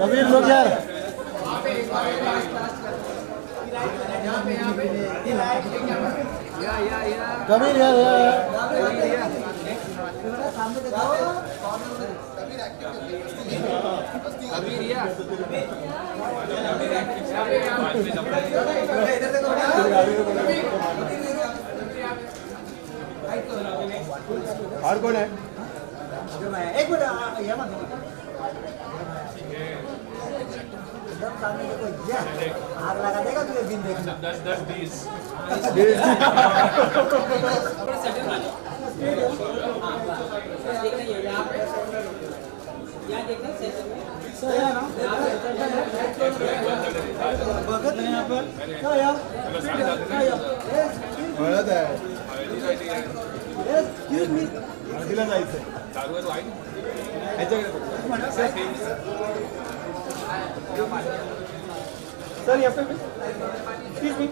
कबीर लोग यार कबीर यार और कौन है? एक मिनट आग लगा देगा तुझे दिन देखना 10-10-20 सर यहाँ पे एक्सक्यूज मी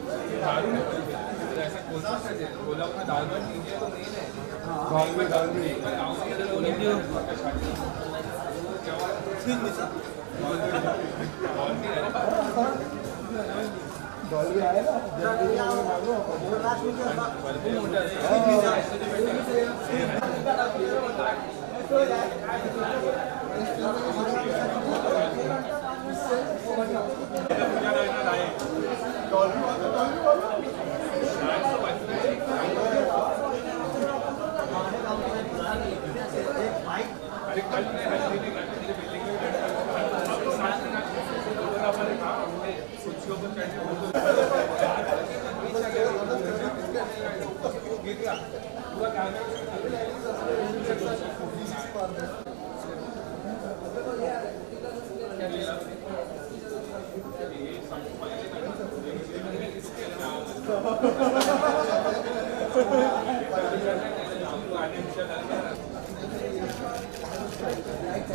डॉल्बी आया ना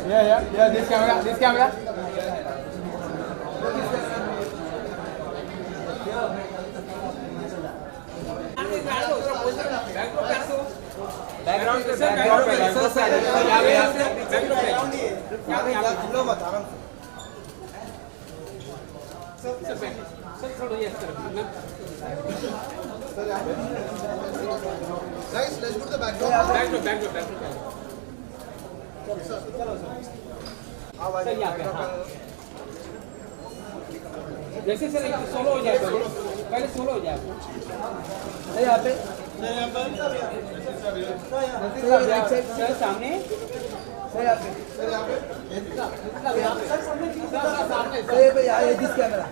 Yeah, this camera. Background Guys, let's put the background. जैसे सर एक सोलो हो जाए पहले सोलो हो जाए यहाँ पे सर सामने सर यहाँ पे दिस कैमरा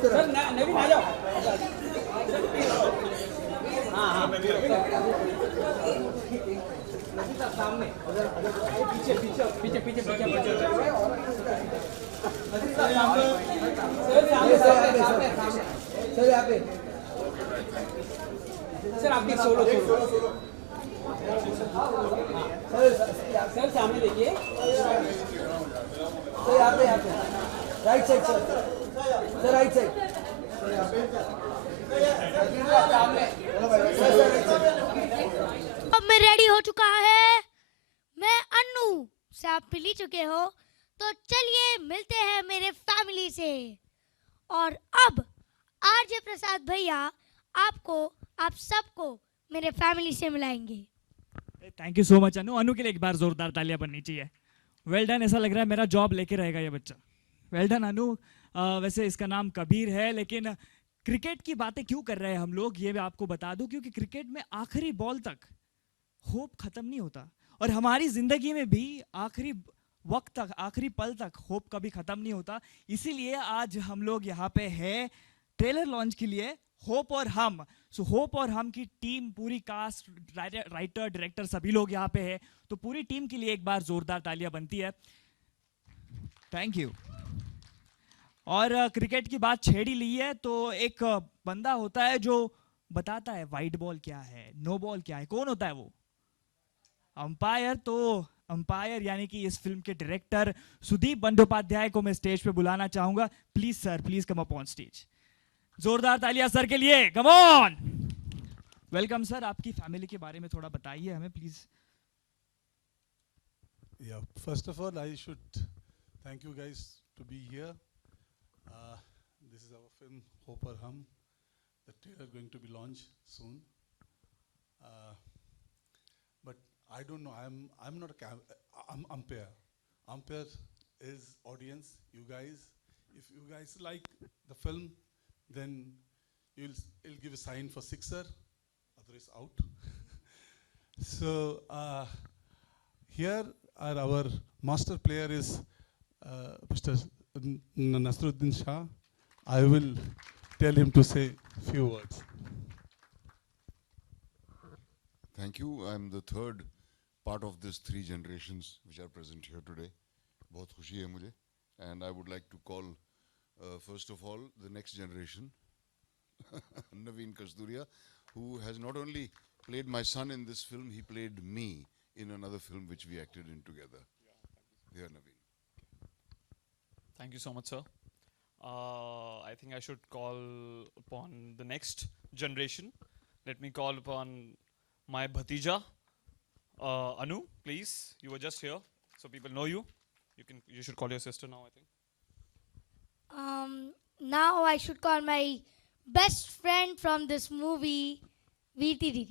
सर नवीन आ जाओ हाँ सामने पीछे सर यहाँ पे सर आपकी सोलो सर सामने देखिए सर यहाँ पे right side sir right side अब मैं रेडी हो चुका है। मैं अन्नू से आप मिल चुके हो, तो चलिए मिलते हैं मेरे फैमिली से। और अब आरजे प्रसाद भैया आप सबको मेरे फैमिली से मिलाएंगे। थैंक यू सो मच अनु। अनु के लिए एक बार जोरदार तालियां बननी चाहिए। Well done. ऐसा लग रहा है मेरा जॉब लेके रहेगा ये बच्चा। वेल डन अनु। वैसे इसका नाम कबीर है, लेकिन क्रिकेट की बातें क्यों कर रहे हैं हम लोग ये मैं आपको बता दूं, क्योंकि क्रिकेट में आखिरी बॉल तक होप खत्म नहीं होता, और हमारी जिंदगी में भी आखिरी वक्त तक, आखिरी पल तक होप कभी खत्म नहीं होता। इसीलिए आज हम लोग यहाँ पे हैं ट्रेलर लॉन्च के लिए, होप और हम। सो होप और हम की टीम, पूरी कास्ट, राइटर, डायरेक्टर सभी लोग यहाँ पे है, तो पूरी टीम के लिए एक बार जोरदार तालियां बनती है। Thank you. और क्रिकेट की बात छेड़ ही ली है, तो एक बंदा होता है जो बताता है वाइड बॉल क्या है, नो बॉल क्या है। कौन होता है वो? अंपायर। तो अंपायर यानी कि इस फिल्म के डायरेक्टर सुदीप बंदोपाध्याय को मैं स्टेज पे बुलाना चाहूंगा। Please sir, please come up on stage. जोरदार तालियां सर के लिए। Come on. Welcome sir. आपकी फैमिली के बारे में थोड़ा बताइए हमें please. Yeah, first of all, I should thank you guys to be here. This is our film, Hope or Hum. The trailer going to be launched soon. But I don't know. I'm not I'm umpire. Umpire is audience. You guys, if you guys like the film, then you'll give a sign for sixer. Otherwise out. So here are our master player is Mr. Nasruddin Shah. I will tell him to say few words. Thank you. I'm the third part of this three generations which are present here today. बहुत खुशी है मुझे. And I would like to call, first of all, the next generation, Naveen Kasturya, who has not only played my son in this film, he played me in another film which we acted in together. Here, Naveen. Thank you so much, sir. I think I should call upon the next generation. Let me call upon my Bhatija, Anu, please. You were just here, so people know you. You should call your sister now, I think. Now I should call my best friend from this movie, Veerti Didi.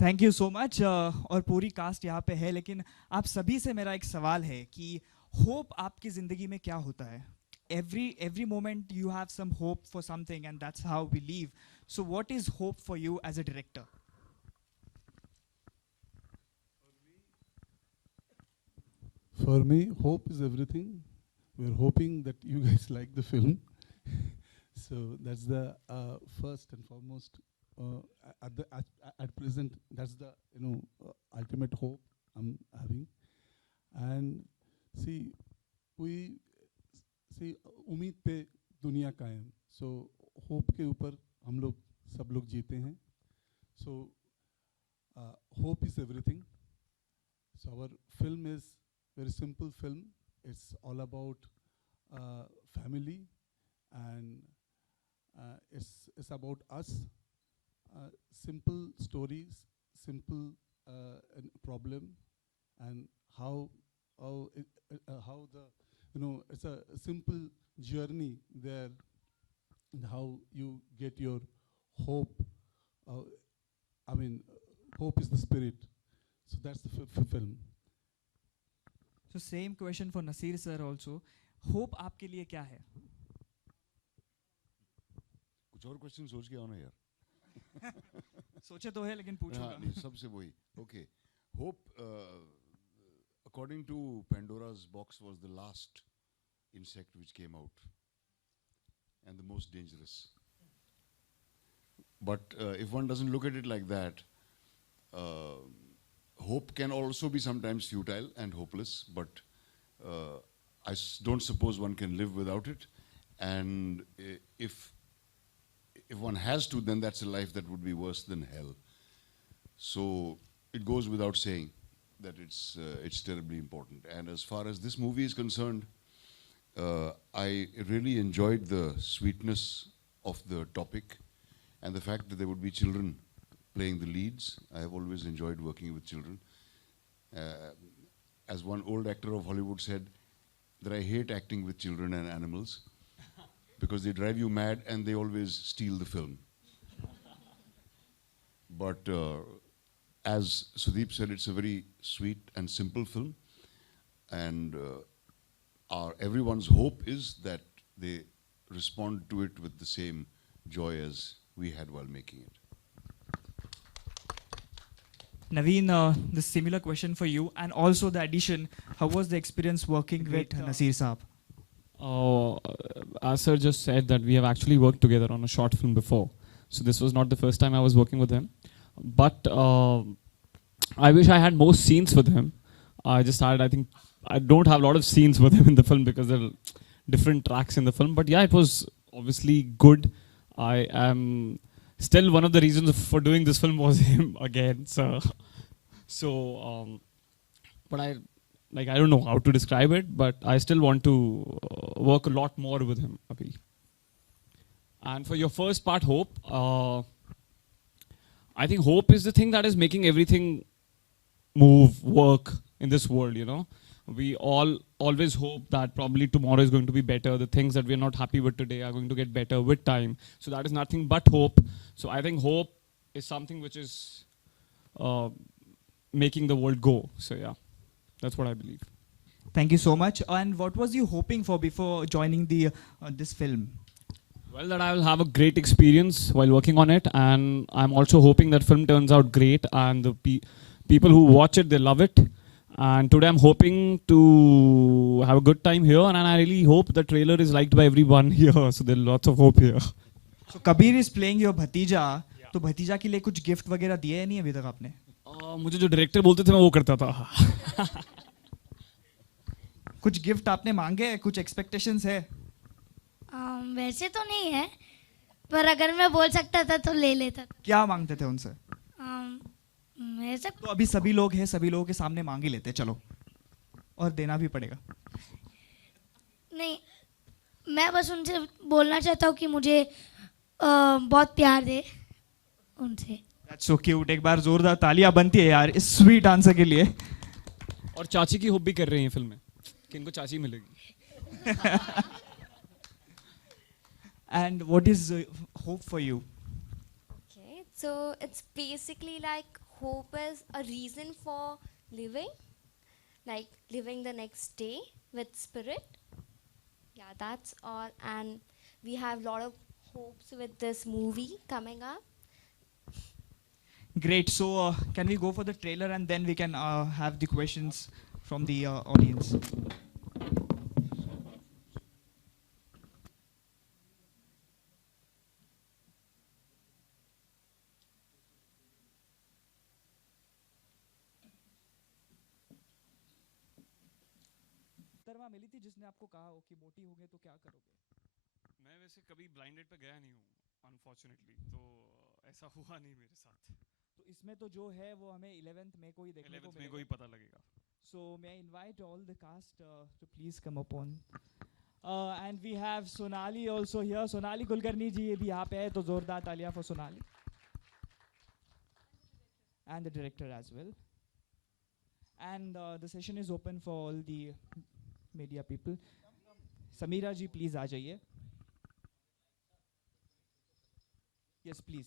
Thank you so much. और पूरी cast यहाँ पे है, लेकिन आप सभी से मेरा एक सवाल है कि होप आपकी ज़िंदगी में क्या होता है? Every moment you have some hope for something, and that's how we live. So what is hope for you as a director? For me, hope is everything. We're hoping that you guys like the film. So that's the first and foremost. At present, that's the ultimate hope I'm having. And see, उम्मीद पे दुनिया कायम. So hope के ऊपर हम लोग सब लोग जीते हैं. So hope is everything. So our film is very simple film. It's all about family, and it's about us. Simple stories, simple problem, and how the it's a simple journey there, and how you get your hope. Hope is the spirit. So that's the film. So same question for Nasir sir also. Hope आपके लिए क्या है? कुछ और question सोच के आओ ना यार. सोचे तो है, लेकिन पूछूंगा. नहीं, सबसे वही. Okay. Hope, according to Pandora's box, was the last insect which came out, and the most dangerous. But if one doesn't look at it like that, hope can also be sometimes futile and hopeless, but I don't suppose one can live without it. And if one has to, then that's a life that would be worse than hell. So it goes without saying that it's terribly important. And as far as this movie is concerned, I really enjoyed the sweetness of the topic and the fact that there would be children playing the leads. I have always enjoyed working with children. As one old actor of Hollywood said, that I hate acting with children and animals because they drive you mad and they always steal the film. But as Sudeep said, it's a very sweet and simple film, and everyone's hope is that they respond to it with the same joy as we had while making it. Naveen, this similar question for you, and also the addition. How was the experience working with Nasir Saab? As sir just said, that we have actually worked together on a short film before. So this was not the first time I was working with him. But I wish I had more scenes with him. I think I don't have a lot of scenes with him in the film because there are different tracks in the film. But yeah, it was obviously good. I am still, one of the reasons for doing this film was him again. But like I don't know how to describe it, but I still want to work a lot more with him, Abhi. And for your first part, hope, I think hope is the thing that is making everything move, work in this world, you know. We all always hope that probably tomorrow is going to be better. The things that we're not happy with today are going to get better with time. So that is nothing but hope. So I think hope is something which is making the world go. So yeah, that's what I believe. Thank you so much. And what was you hoping for before joining the this film? Well, that I will have a great experience while working on it, and I'm also hoping that film turns out great, and the people who watch it, they love it. And today I'm hoping to have a good time here, and I really hope the trailer is liked by everyone here. So there's lots of hope here. So Kabir is playing your भतीजा. तो भतीजा के लिए कुछ gift वगैरह दिए नहीं अभी तक आपने? मुझे जो डायरेक्टर बोलते थे मैं वो करता था. कुछ गिफ्ट आपने मांगे? कुछ एक्सपेक्टेशंस है? वैसे तो नहीं है, पर अगर मैं बोल सकता था तो ले लेता था. क्या मांगते थे उनसे? वैसे तो अभी सभी लोग हैं, सभी लोगों के सामने मांग ही लेते, चलो, और देना भी पड़ेगा. नहीं, मैं बस उनसे बोलना चाहता हूँ कि मुझे बहुत प्यार दे उनसे. That's so cute. एक बार जोरदार तालियां बनती है यार इस स्वीट आंसर के लिए. और चाची की होप भी कर रहे हैं फिल्म में कि इनको चाची मिलेगी. And what is hope for you? Okay, so it's basically like hope is a reason for living, like living the next day with spirit. Yeah, that's all. And we have a lot of hopes with this movie coming up. Great. So can we go for the trailer and then we can have the questions from the audience? मिली थी जिसने आपको कहा हो कि मोटी हो गए तो क्या करोगे? मैं वैसे कभी ब्लाइंड डेट पे गया नहीं हूँ अनफॉर्चुनेटली, तो ऐसा हुआ नहीं मेरे साथ. तो इसमें तो जो है वो हमें 11th में को ही देखने को मिलेगा. को ही पता लगेगा. So may I invite all the cast to please come upon. And we have Sonali also here. Sonali Kulkarni ji भी यहाँ पे है, तो जोरदार तालियां for Sonali. And the director as well. And the session is open for all the media people. Samira ji please आ जाइए. Yes please.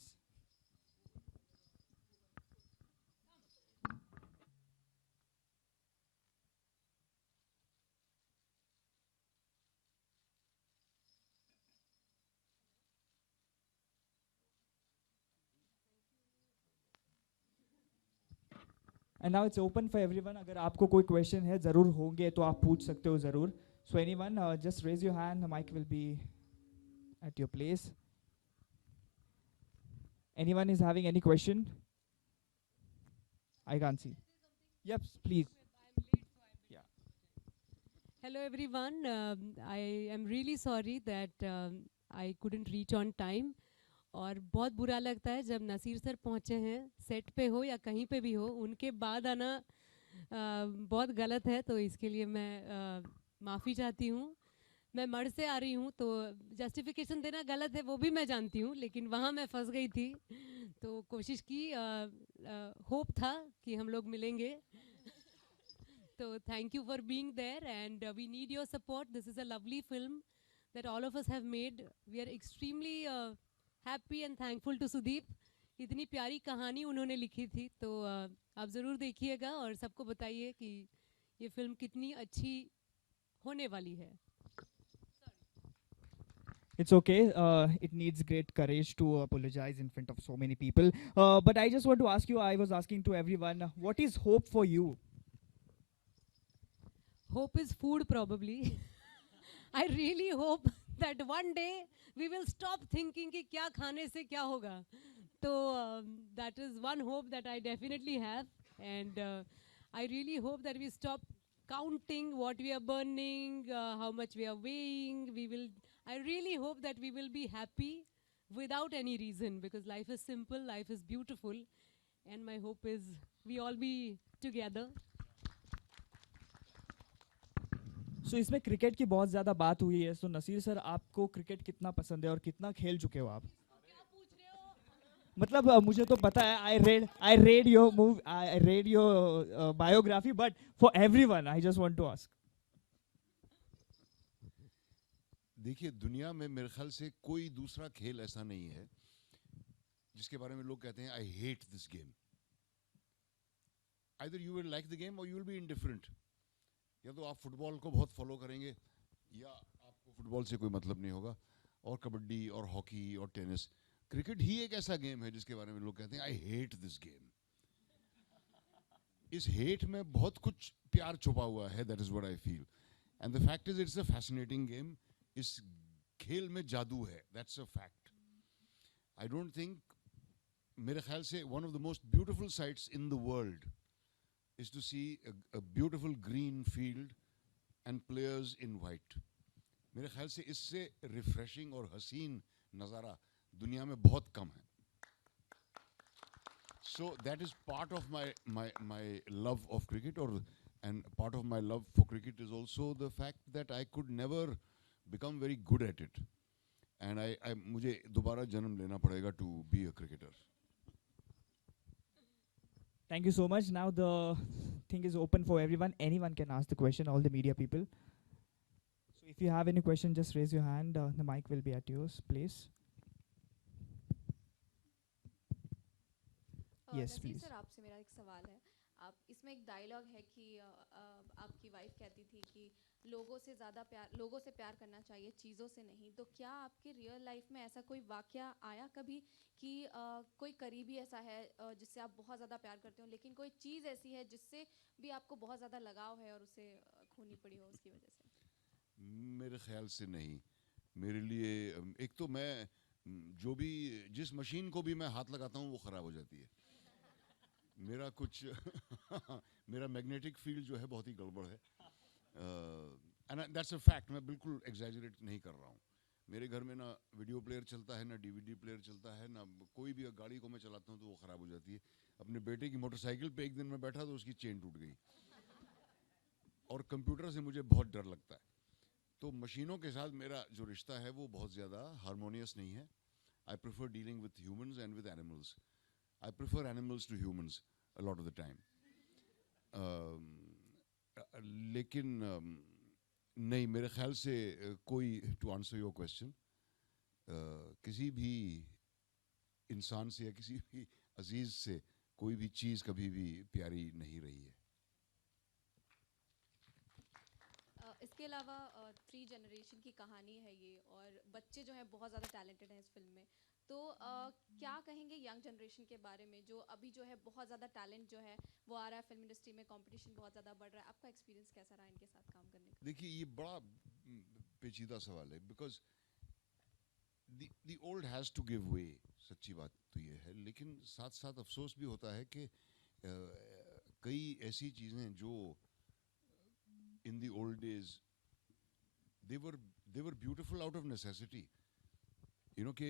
And now it's open for everyone. अगर आपको कोई question है ज़रूर होंगे तो आप पूछ सकते हो ज़रूर. So anyone, just raise your hand. The mic will be at your place. Anyone is having any question? I can't see. Yep, please. Yeah. Hello everyone. I am really sorry that I couldn't reach on time. और बहुत बुरा लगता है जब Naseer sir पहुँचे हैं, set पे हो या कहीं पे भी हो, उनके बाद आना बहुत गलत है. तो इसके लिए मैं माफ़ी चाहती हूँ. मैं मर्ड से आ रही हूँ तो जस्टिफिकेशन देना गलत है, वो भी मैं जानती हूँ, लेकिन वहाँ मैं फंस गई थी. तो कोशिश की, होप था कि हम लोग मिलेंगे. तो thank you for being there and we need your support. This is a lovely film that all of us have made. We are extremely happy and thankful to Sudeep. इतनी प्यारी कहानी उन्होंने लिखी थी. तो आप ज़रूर देखिएगा और सबको बताइए कि ये फिल्म कितनी अच्छी होने वाली है. It's okay. It needs great courage to apologize in front of so many people. But I just want to ask you, I was asking to everyone, what is hope for you? Hope is food probably. I really hope that one day we will stop thinking कि क्या खाने से क्या होगा. So that is one hope that I definitely have, and I really hope that we stop counting what we are burning, how much we are weighing. I really hope that we will be happy without any reason, because life is simple, life is beautiful, and my hope is we all be together. सो इसमें cricket की बहुत ज़्यादा बात हुई है, सो Naseer sir आपको cricket कितना पसंद है और कितना खेल चुके हो आप? मतलब मुझे तो पता है, I read your biography, but for everyone I just want to ask. देखिए, दुनिया में मेरे ख्याल से कोई दूसरा खेल ऐसा नहीं है जिसके बारे में लोग कहते हैं I hate this game. Either you will like the game और यू विल बी इनडिफरेंट। या तो आप फुटबॉल को बहुत फॉलो करेंगे या आपको फुटबॉल से कोई मतलब नहीं होगा, और कबड्डी और हॉकी और टेनिस। क्रिकेट ही एक ऐसा गेम है जिसके बारे में लोग कहते हैं आई हेट दिस गेम। इस हेट में बहुत कुछ प्यार छुपा हुआ है, that is what I feel. And the fact is it's a fascinating game. इस खेल में जादू है, that's a fact. I don't think, मेरे ख्याल से one of the most beautiful sites in the world is to see a beautiful green field and players in white. मेरे ख्याल से इससे रिफ्रेशिंग और हसीन नज़ारा दुनिया में बहुत कम है। So that is part of my love of cricket, and part of my love for cricket is also the fact that I could never become very good at it, and I मुझे दोबारा जन्म लेना पड़ेगा to be a cricketer. Thank you so much. Now the thing is open for everyone. Anyone can ask the question, all the media people. So if you have any question, just raise your hand. The mic will be at yours, please. Yes, Naseer please. Sir, आपसे मेरा एक सवाल है। आप इसमें एक dialogue है कि आपकी वाइफ कहती थी कि लोगों से प्यार करना चाहिए, चीज़ों से नहीं। तो क्या आपकी रियल लाइफ में ऐसा कोई वाकया आया कभी कि कोई करीबी ऐसा है जिससे आप बहुत ज़्यादा प्यार करते हो, लेकिन कोई चीज़ ऐसी है जिससे भी आपको बहुत ज़्यादा लगाव है और उसे खोनी पड़ी हो उसकी वजह से? मेरे ख्याल से नहीं। मेरे लिए एक तो मैं जिस मशीन को भी मैं हाथ लगाता हूँ वो ख़राब हो जाती है। मेरा कुछ मेरा मैग्नेटिक फील्ड जो है बहुत ही गड़बड़ है, एंड दैट्स अ फैक्ट। मैं बिल्कुल एग्जैजरेट नहीं कर रहा हूँ। मेरे घर में ना वीडियो प्लेयर चलता है, ना डीवीडी प्लेयर चलता है, ना कोई भी गाड़ी को मैं चलाता हूँ तो वो ख़राब हो जाती है। अपने बेटे की मोटरसाइकिल पे एक दिन मैं बैठा तो उसकी चेन टूट गई, और कंप्यूटर से मुझे बहुत डर लगता है। तो मशीनों के साथ मेरा जो रिश्ता है वो बहुत ज़्यादा हारमोनियस नहीं है। I prefer dealing with humans and with animals. I prefer animals to humans a lot of the time. लेकिन नहीं, मेरे ख्याल से कोई, टू आंसर योर क्वेश्चन, किसी भी इंसान से या किसी भी अजीज से कोई भी चीज़ कभी भी प्यारी नहीं रही है। इसके अलावा 3 जनरेशन की कहानी है ये, और बच्चे जो हैं बहुत ज़्यादा टैलेंटेड हैं इस फिल्म में। तो क्या कहेंगे यंग जनरेशन के बारे में, जो अभी जो है बहुत ज़्यादा टैलेंट जो है वो आ रहा है फिल्म इंडस्ट्री में, कंपटीशन बहुत ज़्यादा बढ़ रहा है। आपका एक्सपीरियंस कैसा रहा इनके साथ काम करने का? देखिए, ये बड़ा पेचीदा सवाल है, because the old has to give way. सच्ची बात तो ये है, लेकिन साथ साथ अफसोस भी होता है कि कई ऐसी चीज़ें जो in the old days they were beautiful out of necessity. You know कि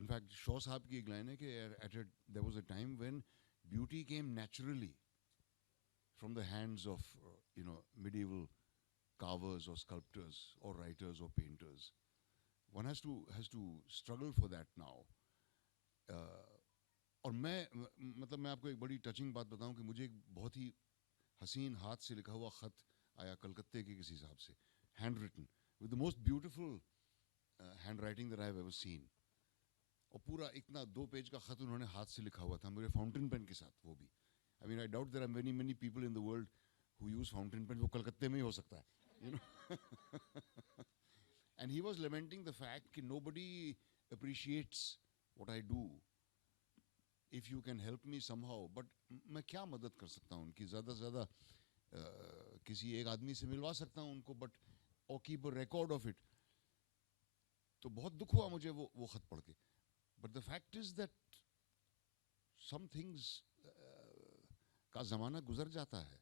in fact Shaw साहब की एक लाइन है कि there was a time when beauty came naturally from the hands of medieval carvers or sculptors or writers or painters. One has to struggle for that now. और मैं आपको एक बड़ी टचिंग बात बताऊं कि मुझे एक बहुत ही हसीन हाथ से लिखा हुआ खत आया कलकत्ते के किसी साहब से, hand written with the most beautiful handwriting that I have ever seen. और पूरा इतना 2 पेज का खत उन्होंने हाथ से लिखा हुआ था, मेरे फाउंटेन पेन के साथ, वो भी। I mean I doubt there are many people in the world who use fountain pen. वो कलकत्ते में ही हो सकता है, you know. And he was lamenting the fact कि nobody appreciates what I do. If you can help me somehow, but मैं क्या मदद कर सकता हूँ उनकी? ज़्यादा से ज़्यादा किसी एक आदमी से मिलवा सकता हूँ उनको, बट और keep a record of it. तो बहुत दुख हुआ मुझे वो खत पढ़ के। But the fact is that some things का ज़माना गुजर जाता है,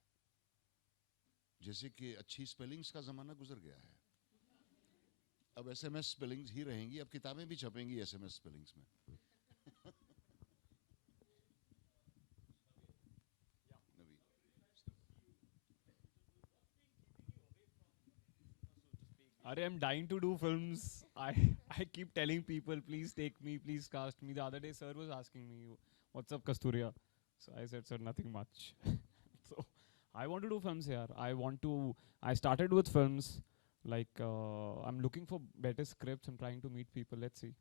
जैसे कि अच्छी स्पेलिंग्स का ज़माना गुजर गया है। अब SMS स्पेलिंग्स ही रहेंगी, अब किताबें भी छपेंगी SMS स्पेलिंग्स में। Sorry, I'm dying to do films. I keep telling people, please take me, please cast me. The other day, sir was asking me, what's up, Kasturiya? So I said, sir, nothing much. So I want to do films here. I started with films. Like, I'm looking for better scripts. I'm trying to meet people. Let's see.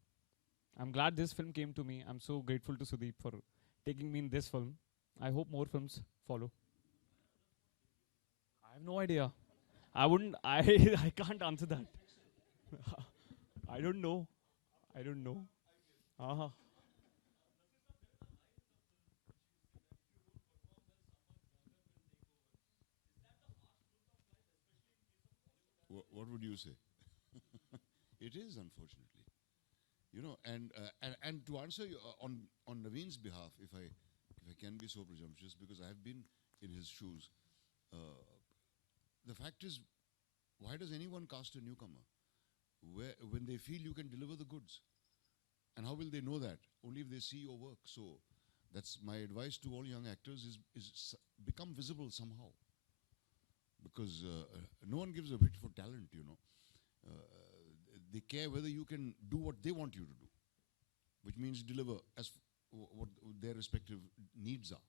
I'm glad this film came to me. I'm so grateful to Sudeep for taking me in this film. I hope more films follow. I have no idea. I can't answer that. I don't know. I don't know. Uh-huh. What would you say? It is, unfortunately. You know, and to answer you, on Naveen's behalf, if I can be so presumptuous, because I have been in his shoes, the fact is, why does anyone cast a newcomer when they feel you can deliver the goods? And how will they know that? Only if they see your work. So that's my advice to all young actors: is become visible somehow, because no one gives a bit for talent. You know, they care whether you can do what they want you to do, which means deliver as what their respective needs are.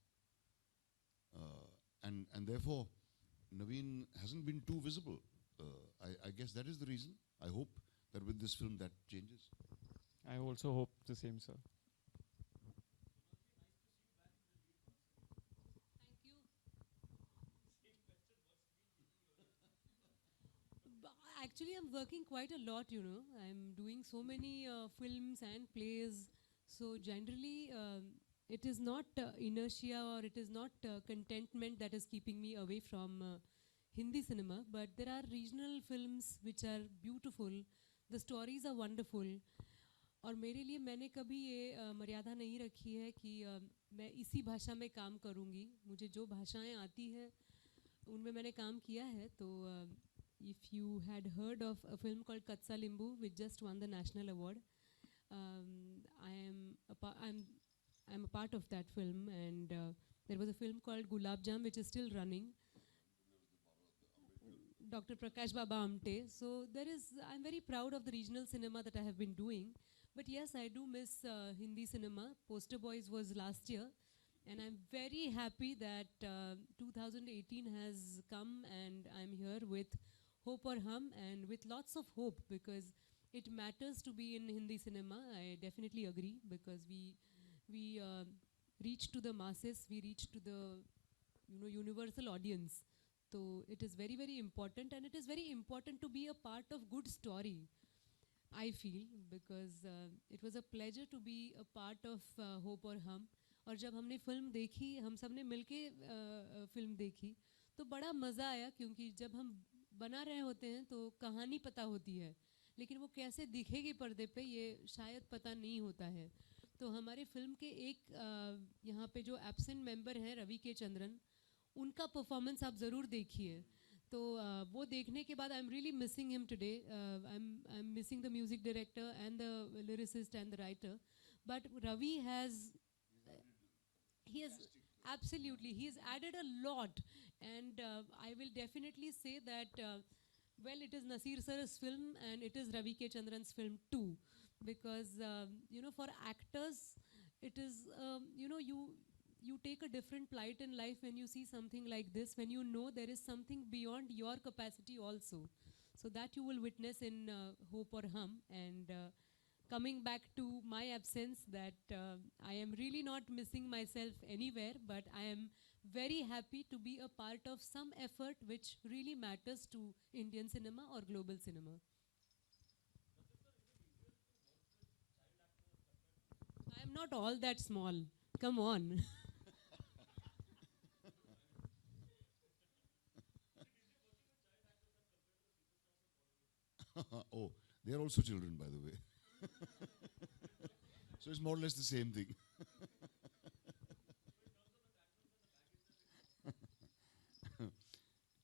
And therefore, Naveen hasn't been too visible. I guess that is the reason. I hope that with this film that changes. I also hope the same, sir. Thank you. Actually, I'm working quite a lot, you know. I'm doing so many films and plays. So generally, it is not inertia or it is not contentment that is keeping me away from Hindi cinema. But there are regional films which are beautiful. The stories are wonderful. और मेरे लिए मैंने कभी ये मर्यादा नहीं रखी है कि मैं इसी भाषा में काम करूँगी. मुझे जो भाषाएं आती हैं उनमें मैंने काम किया है. तो if you had heard of a film called Katsa Limbu, which just won the national award, I'm a part of that film, and there was a film called Gulab Jam, which is still running. Dr. Prakash Baba Amte. So I'm very proud of the regional cinema that I have been doing. But yes, I do miss Hindi cinema. Poster Boys was last year. And I'm very happy that 2018 has come and I'm here with Hope Aur Hum and with lots of hope, because it matters to be in Hindi cinema. I definitely agree, because we reach to the masses, we reach to the universal audience. So it is very, very important, and it is very important to be a part of good story, I feel, because it was a pleasure to be a part of Hope Aur Hum. और जब हमने film देखी, हम सब ने मिलके film देखी, तो बड़ा मज़ा आया, क्योंकि जब हम बना रहे होते हैं तो कहानी पता होती है, लेकिन वो कैसे दिखेगी पर्दे पे ये शायद पता नहीं होता है. तो हमारे फिल्म के एक यहाँ पे जो एब्सेंट मेंबर हैं, रवि के चंद्रन, उनका परफॉर्मेंस आप ज़रूर देखिए. तो वो देखने के बाद I am really missing him today. I am missing the music director and the lyricist and the writer. But Ravi he has absolutely, he has added a lot, and I will definitely say that well, it is Nasir sir's film and it is Ravi K. Chandran's film too, because for actors it is you take a different plight in life when you see something like this, when you know there is something beyond your capacity also. So that you will witness in Hope Aur Hum. And coming back to my absence, that I am really not missing myself anywhere, but I am very happy to be a part of some effort which really matters to Indian cinema or global cinema. I am not all that small. Come on. Oh, they are also children, by the way. So it's more or less the same thing.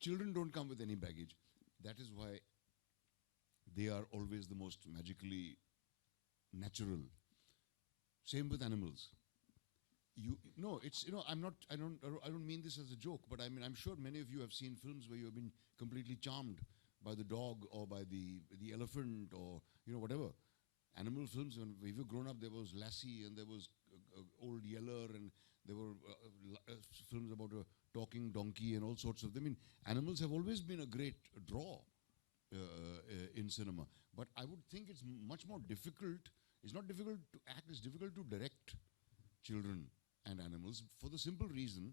Children don't come with any baggage. That is why they are always the most magically natural. Same with animals. I don't mean this as a joke, but I mean, I'm sure many of you have seen films where you have been completely charmed by the dog or by the elephant or whatever. Animal films, when we were grown up, there was Lassie and there was Old Yeller, and there were films about a talking donkey and all sorts of them. I mean, animals have always been a great draw in cinema. But I would think it's much more difficult. It's not difficult to act, it's difficult to direct children and animals for the simple reason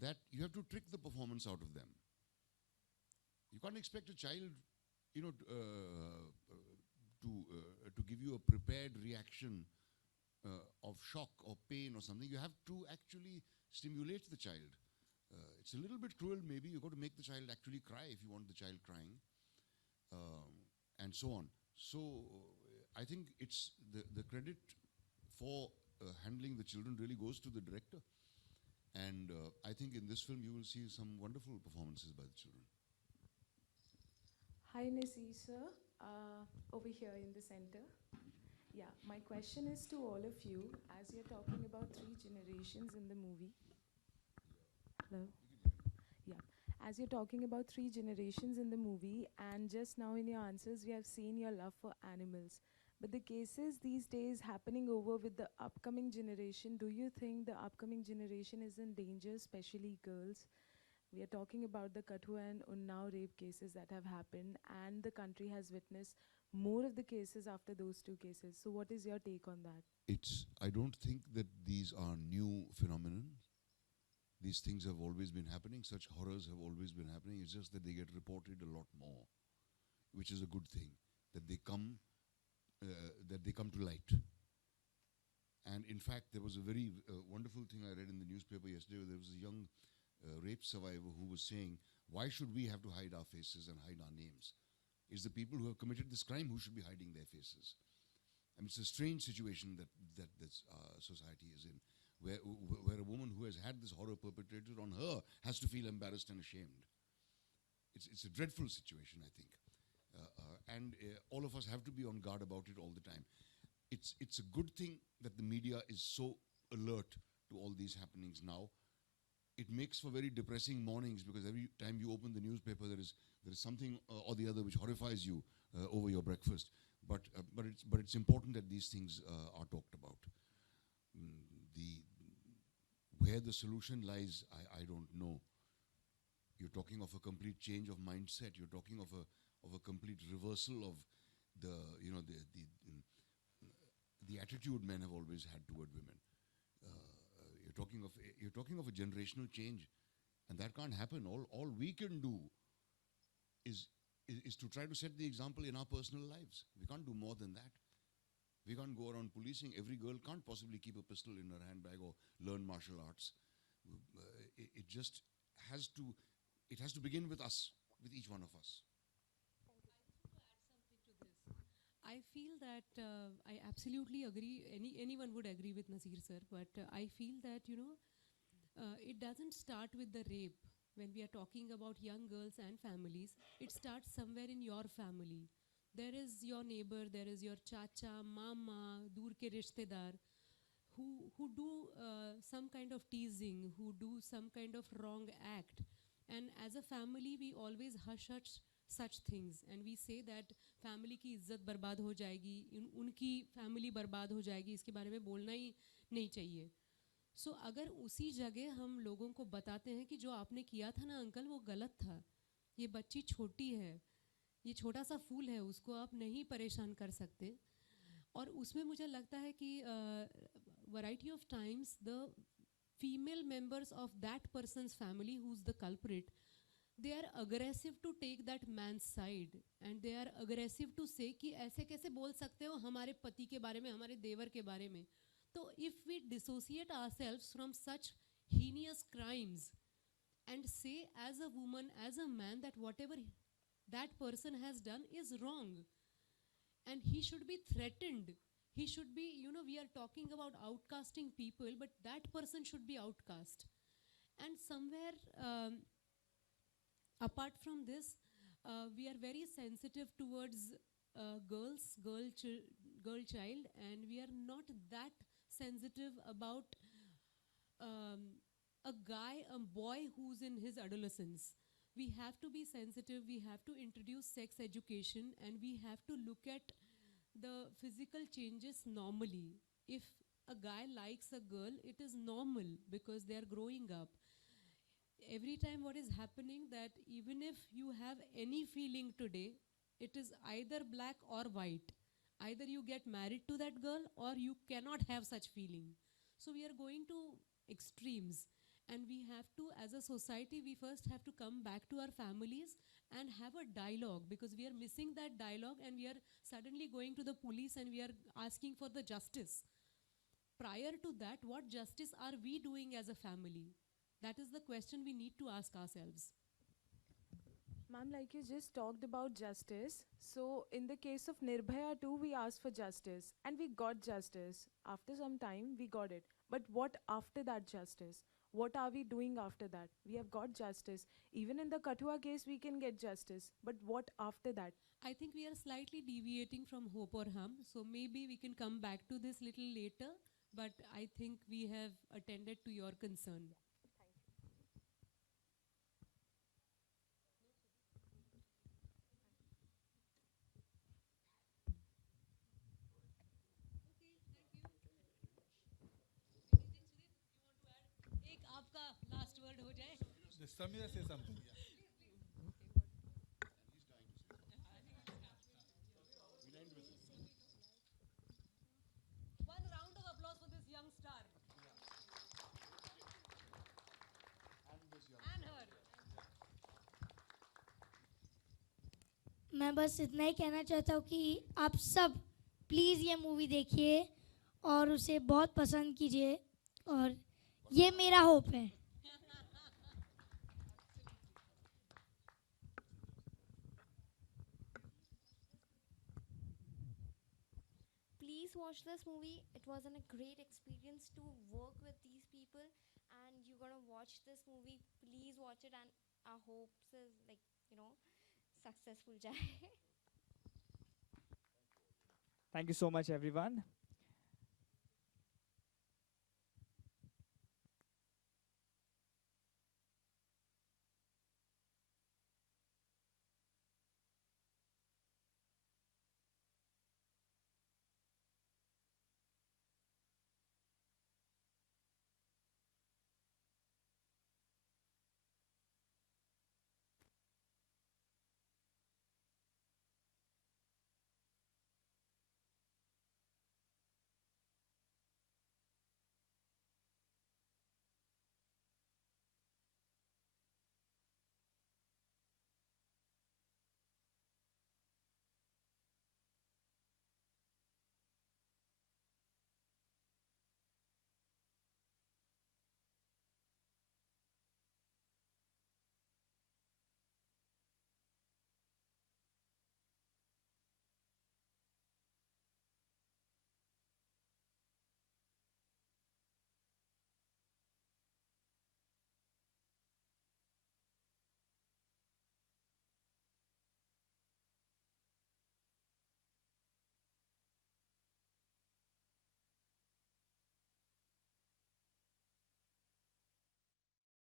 that you have to trick the performance out of them. You can't expect a child, to give you a prepared reaction of shock or pain or something. You have to actually stimulate the child. It's a little bit cruel, maybe. You've got to make the child actually cry if you want the child crying, and so on. So I think it's the credit for handling the children really goes to the director. And I think in this film you will see some wonderful performances by the children. Hi Nasir sir, over here in the center. Yeah, my question is to all of you, as you're talking about 3 generations in the movie. Hello? Yeah, as you're talking about 3 generations in the movie, and just now in your answers we have seen your love for animals. But the cases these days happening over with the upcoming generation, do you think the upcoming generation is in danger, especially girls? We are talking about the Kathua and Unnao rape cases that have happened, and the country has witnessed more of the cases after those 2 cases. So what is your take on that? I don't think that these are new phenomenon. These things have always been happening. Such horrors have always been happening. It's just that they get reported a lot more, which is a good thing, that they come to light. And in fact, there was a very wonderful thing I read in the newspaper yesterday. There was a young rape survivor who was saying, why should we have to hide our faces and hide our names? It's the people who have committed this crime who should be hiding their faces. I mean, it's a strange situation that this society is in, where a woman who has had this horror perpetrated on her has to feel embarrassed and ashamed. It's a dreadful situation, I think. And all of us have to be on guard about it all the time. It's a good thing that the media is so alert to all these happenings now. It makes for very depressing mornings, because every time you open the newspaper, there is something or the other which horrifies you over your breakfast. But it's important that these things are talked about. Where the solution lies, I don't know. You're talking of a complete change of mindset. You're talking of a complete reversal of the attitude men have always had toward women. You're talking of a generational change, and that can't happen. All we can do is to try to set the example in our personal lives. We can't do more than that. We can't go around policing. Every girl can't possibly keep a pistol in her handbag or learn martial arts. It just has to begin with us, with each one of us. I feel that I absolutely agree, anyone would agree with Nasir sir, but I feel that, it doesn't start with the rape. When we are talking about young girls and families, it starts somewhere in your family. There is your neighbor, there is your chacha, mama, dur ke rishtedar, who do some kind of teasing, who do some kind of wrong act. And as a family, we always hush such things, and we say that family की इज्जत बर्बाद हो जाएगी, उनकी family बर्बाद हो जाएगी, इसके बारे में बोलना ही नहीं चाहिए. So अगर उसी जगह हम लोगों को बताते हैं कि जो आपने किया था ना अंकल वो गलत था, ये बच्ची छोटी है, ये छोटा सा फूल है, उसको आप नहीं परेशान कर सकते. और उसमें मुझे लगता है कि variety of times the female members of that person's family who's the culprit, they are aggressive to take that man's side, and they are aggressive to say कि ऐसे कैसे बोल सकते हो हमारे पति के बारे में, हमारे देवर के बारे में. So if we dissociate ourselves from such heinous crimes and say as a woman, as a man, that whatever that person has done is wrong, and he should be threatened, he should be, we are talking about outcasting people, but that person should be outcast. And somewhere apart from this, we are very sensitive towards girl child, and we are not that sensitive about a boy who's in his adolescence. we have to be sensitive, we have to introduce sex education, and we have to look at the physical changes normally. If a guy likes a girl, it is normal because they are growing up. Every time what is happening that even if you have any feeling today, it is either black or white. Either you get married to that girl or you cannot have such feeling. So we are going to extremes, and we have to, as a society, we first have to come back to our families and have a dialogue, because we are missing that dialogue and we are suddenly going to the police and we are asking for the justice. Prior to that, what justice are we doing as a family? That is the question we need to ask ourselves. Ma'am, like you just talked about justice. So in the case of Nirbhaya too, we asked for justice and we got justice. After some time, we got it. But what after that justice? What are we doing after that? We have got justice. Even in the Kathua case, we can get justice. But what after that? I think we are slightly deviating from hope or harm, so maybe we can come back to this little later, but I think we have attended to your concern. एक आपका last word हो जाए. Samira say something. One round of applause for this young star. And her. मैं बस इतना ही कहना चाहता हूँ कि आप सब प्लीज़ ये मूवी देखिए और उसे बहुत पसंद कीजिए, और ये मेरा होप है. Please watch this movie. It was a great experience to work with these people, and you're gonna watch this movie. Please watch it, and our hopes is like, successful. Jai. Thank you so much, everyone.